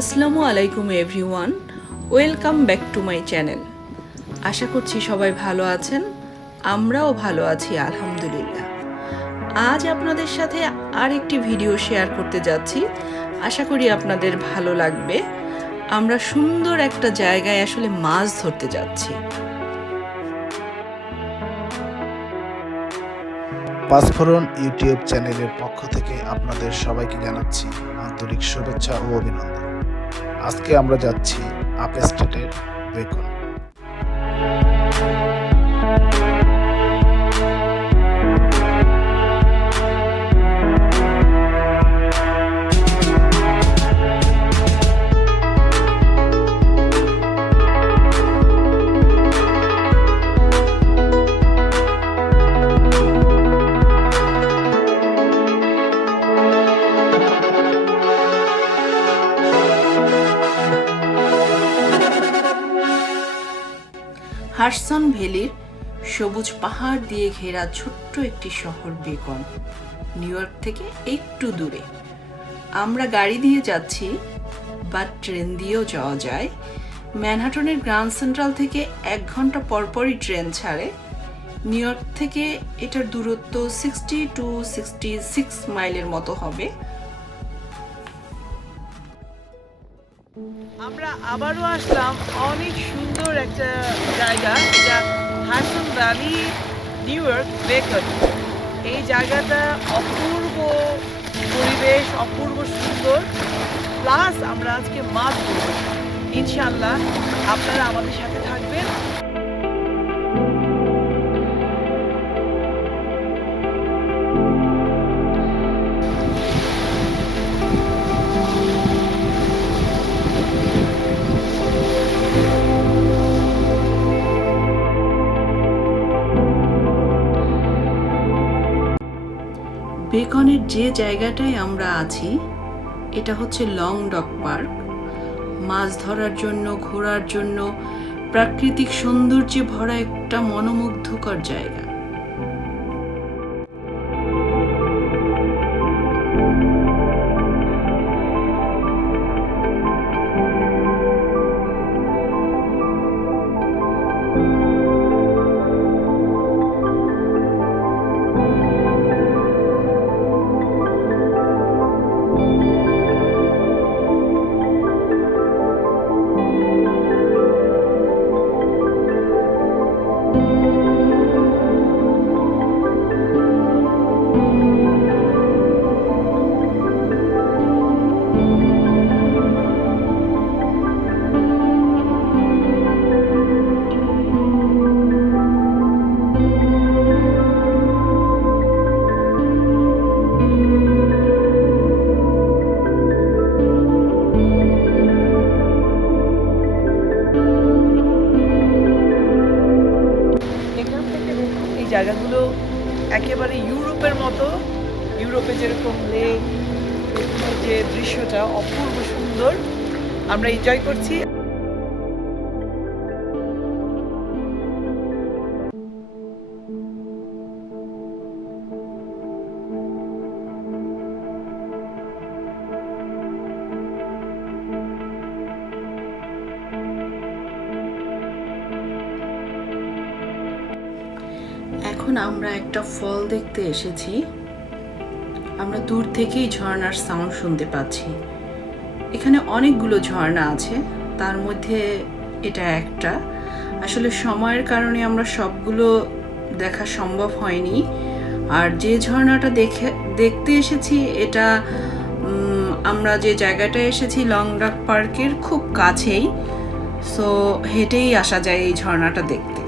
আসসালামু আলাইকুম everyone, welcome back to my channel. আশা করছি সবাই ভালো আছেন, আমরাও ভালো আছি, আলহামদুলিল্লাহ। আজ আপনাদের সাথে আর একটি ভিডিও শেয়ার করতে যাচ্ছি। আশা করি আপনাদের ভালো লাগবে। আমরা সুন্দর একটা জায়গায় আসলে মাছ ধরতে যাচ্ছি। পাঁচফোরন ইউটিউব চ্যানেলের পক্ষ থেকে আপনাদের সবাইকে জানাচ্ছি আন্তরিক শুভেচ্ছা ও অভিনন্দন। আজকে আমরা যাচ্ছি আপ স্টেটের বেকন হারসন ভ্যালির সবুজ পাহাড় দিয়ে ঘেরা ছোট্ট একটি শহর বেকন নিউ ইয়র্ক থেকে একটু দূরে। আমরা গাড়ি দিয়ে যাচ্ছি বা ট্রেন দিয়েও যাওয়া যায়। ম্যানহাটনের গ্রান্ড সেন্ট্রাল থেকে এক ঘণ্টা পরপরই ট্রেন ছাড়ে। নিউ ইয়র্ক থেকে এটার দূরত্ব সিক্সটি টু সিক্সটি সিক্স মাইলের মতো হবে। আমরা আবারও আসলাম অনেক একটা জায়গা যা Hudson Valley New York Beacon এই জায়গাটা অপূর্ব পরিবেশ, অপূর্ব সুন্দর। প্লাস আমরা আজকে মাছ ইনশাল্লাহ আপনারা আমাদের সাথে থাকবেন। বেকনের যে জায়গাটায় আমরা আছি, এটা হচ্ছে লং ডক পার্ক। মাছ ধরার জন্য, ঘোরার জন্য প্রাকৃতিক সৌন্দর্যে ভরা একটা মনোমুগ্ধকর জায়গা। জায়গাগুলো একেবারে ইউরোপের মতো। ইউরোপে যেরকম লেক যে দৃশ্যটা অপূর্ব সুন্দর। আমরা এনজয় করছি। আমরা একটা ফল দেখতে এসেছি, আমরা দূর থেকেই ঝর্ণার সাউন্ড শুনতে পাচ্ছি। এখানে অনেকগুলো ঝর্ণা আছে, তার মধ্যে এটা একটা। আসলে সময়ের কারণে আমরা সবগুলো দেখা সম্ভব হয়নি। আর যে ঝর্ণাটা দেখে, দেখতে এসেছি, এটা আমরা যে জায়গাটায় এসেছি লং ডাক পার্কের খুব কাছেই। সো হেঁটেই আসা যায় এই ঝর্ণাটা দেখতে।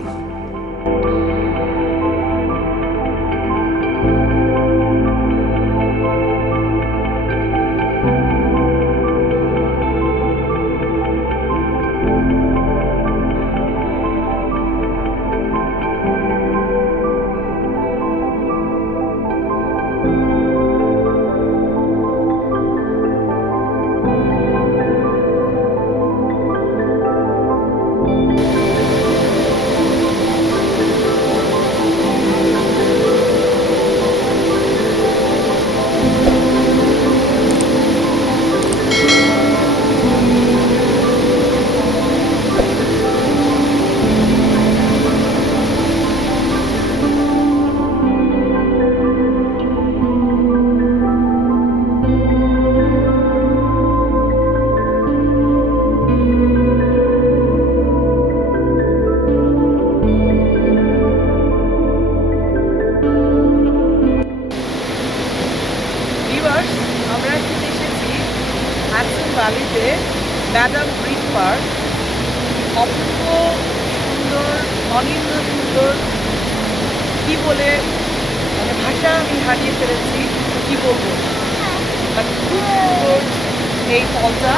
এই ফলটা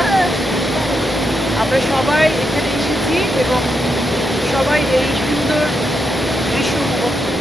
আমরা সবাই এখানে এসেছি এবং সবাই এই সুন্দর দৃশ্য উপভোগ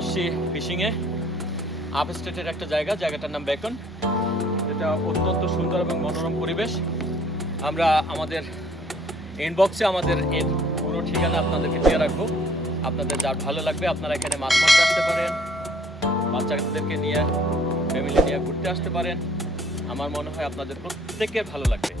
আসছি ফিশিংয়ে আপ স্টেটের একটা জায়গা, জায়গাটার নাম বেকন এটা অত্যন্ত সুন্দর এবং মনোরম পরিবেশ। আমরা আমাদের ইনবক্সে আমাদের এর পুরো ঠিকানা আপনাদেরকে দিয়ে রাখব। আপনাদের যার ভালো লাগবে, আপনারা এখানে মাছ মারতে আসতে পারেন। বাচ্চাদেরকে নিয়ে ফ্যামিলি নিয়ে ঘুরতে আসতে পারেন। আমার মনে হয় আপনাদের প্রত্যেকের ভালো লাগবে।